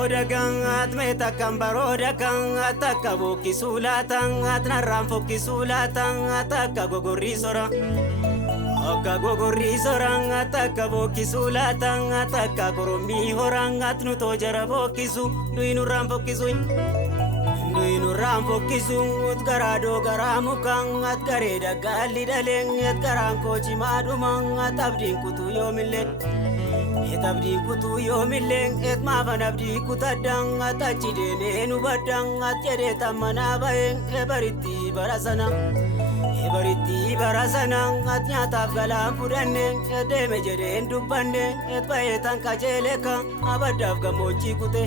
baroda gangat meta kan baroda gangat takka bokki sulatangat narran fokki sulatangat takka gogorri sora akka gogorri soranga takka bokki sulatangat takka korommi horangat nu to jara bokkisu duinu ram fokkisu duinu ram fokkisu ut garado garamu kangat gareda galli dalenget garan koji madumangat abdin kutu yomille Etabdi kutu yomileng et mavan abdi kutadang atachide menu badang atjede tamana baeng ebariti barasana atnyata galam pudaneng edeme jeden dubande et paetan kajeleka abadav gamochi kute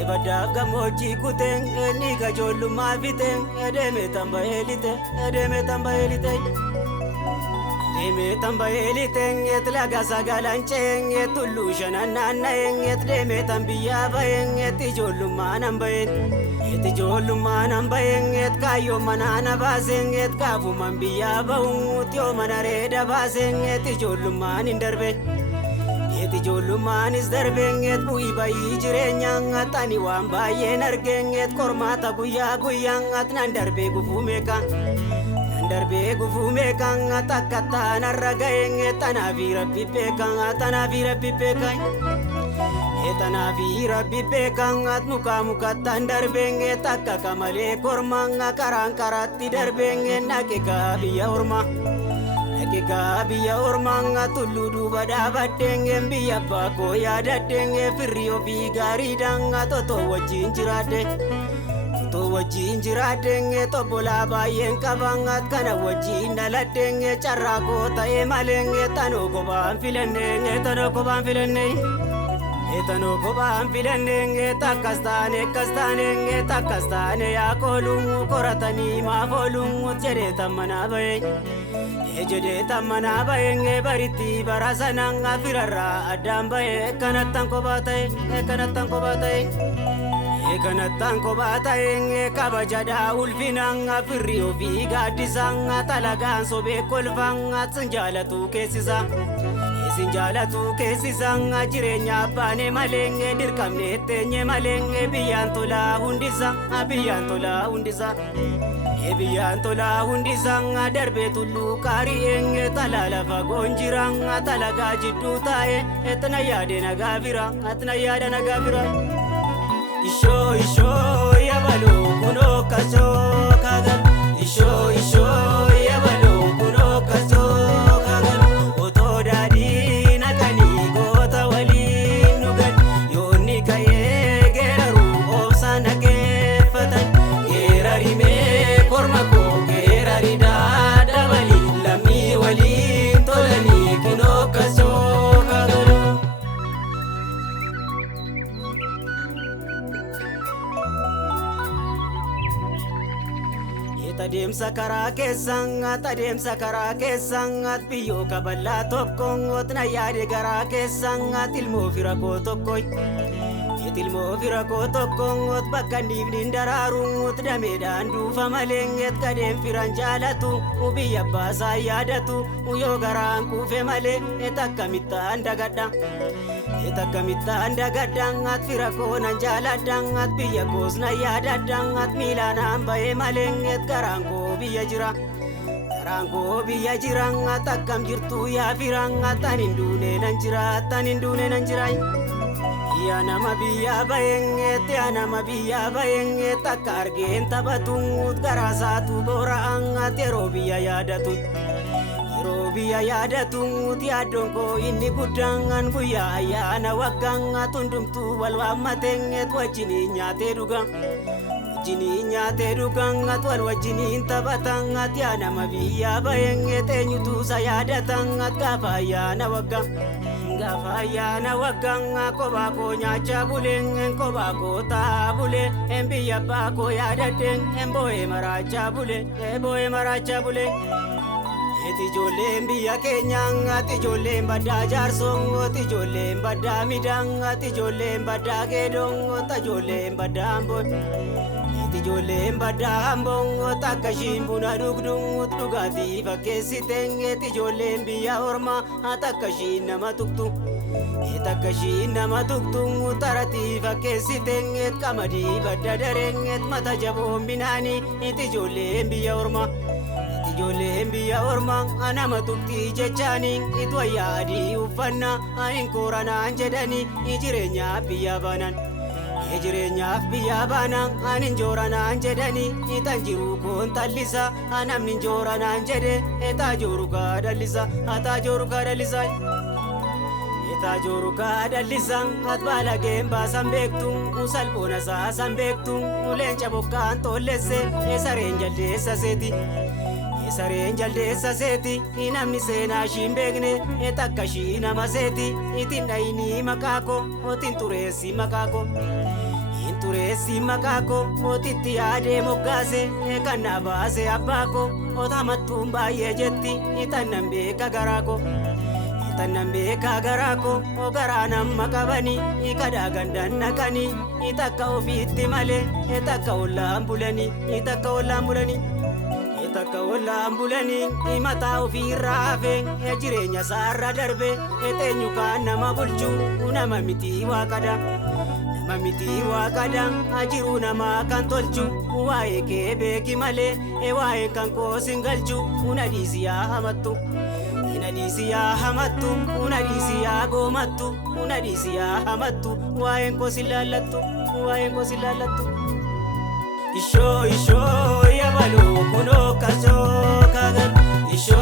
ebadav gamochi kute ni gajolu maviteng edeme tambaelite Deme tambaeliteng et laga sagalancheng et lushanananaeng et deme tambiya baeng et ijollumanam baeng et kayo manana baseng et kavuman biya baung tyo manareda baseng et ijollumanin darbe et ijollumanis darbeng et bui bayi jirenyang atani wan bayen argeng et kormata guya guyang at nan darbe gufumeka darbe gufume kan atakata naragaeng etanavira pipekan at muka tandarbeng etakka kamale kormang karang karatti darbeng nakeka biya ormang tulludu badabadeng biya bako yadadeng firrio bigari dang toto wajin jirade to wajin jiradeng to bola bayen kabangat kana wajin daladeng charrago tae maleng tano ko ban filenne takastane ya kolung koratani ma kolung jede tamana baeng bariti barasanang afirara adam bae kanatan ko batai Ekanatan ko bataeng kabajada ulfinang firrio viga disang talagang sobe kolfang at sinjalatu kesisang jirenya bane maleng dirkamne tenye maleng biyan tola hundisa darbe tullu karieng talala fagonjirang talaga jiddu tae etna yade nagavira Isho ya balu kuno kaso kagal Isho ya balu kuno kaso kagal Oto dadi nakani gota wali nugan Yoni kaye geraru obsana kefatan Gerari me kormako gerari dada wali Lami wali tolani kuno kaso kagal Tademsa karaa keessangat biyyo kaballaa tokkoon otna yaade garaa keessangat ilmoo fira koo tokkoon ot bakka niifnin daraaruun ot dameedhaan duufa maleenget kadeen firan jaalatu biyya baasaa yaadatu yoo garaan kuufe malee takkamittaan dagaddangat fira koonan jaaladdangat biyya koosna yaadaddangat miilaanaan bahee maleenget garaan koo biyya jirangat akkam jirtu yaa firangat tan hin duune nan jira yaa nama biyya bayenget akka argeen taphatungut garaasaatu boora'angat yeroo biyya yaadatungut yaaddoon koo inni guddaangan guyyaa ayyaana waggaangat hundumtuu wal waammatenget wajjiniin nyaatee dhugangat wal wajjiniin taphatangat yaa nama biyya bayenget eenyutuusa yaadatangat gaafa ayyaana waggaanga kophaa koo nyaachaa buleen kophaa koo taa'aa bulee biyya abbaa koo yaadadeen boo'ee maraachaa bulee ijoolleen biyya keenyaa ijoolleen baddaa jaarsoon ijoolleen baddaa midhaan ijoolleen baddaa geedoon ijoolleen baddaa amboon ijoolleen baddaa amboon akka ishiin buna dhugduun dhugaatii fakkeessiteen ijoolleen biyya ormaa akka ishiin nama tuqtu Takkashi nama tuktung tarati fakkeessiteengeet qamadii badda dareengeet mata jaboon binaanii itti ijoolleen biyya ormaa ijoolleen biyya ormaa anama tuktii jechaanii itti wayyaa adii uffannaa ayin kooranaan jedhanii jireenyaaf biyya baanaan jireenyaaf biyya baanaan anin jooranaan jedhanii itan jiruu koon tallisa anamni jooranaan jedhe etaa jooruu gaadallisa ataa jooruu gaadallisa. Tajoru kadalisan atbala gemba sambektu usalpona sa sambektu ulencha bokkan tollesse esaren jaldeessa seti inamni seenaa shimbeegne etakkashi nama seti itindaini makako otin tureessi makako otitti yaade moggaase ekanna baase abbaako otamattuun baay'ee jetti itannan beeka garaako. Tanambe kagarako ogara namma qabani ikada gandan nakani itakka ofiitti male etakka ollaambulani imata ofirraa hafe jireenya saarra darbe eteenyu kaan nama bulchu nama miti waaqada ajiru nama kan tolchu waa'ee kee beeki male waa'ee kan koo singalchu unadhiisiyaa hamattu. Unadisiya gomattu unadisiya hamattu waa'een koo silaallattu Isho yabaloo kunoo kasoo kagan Isho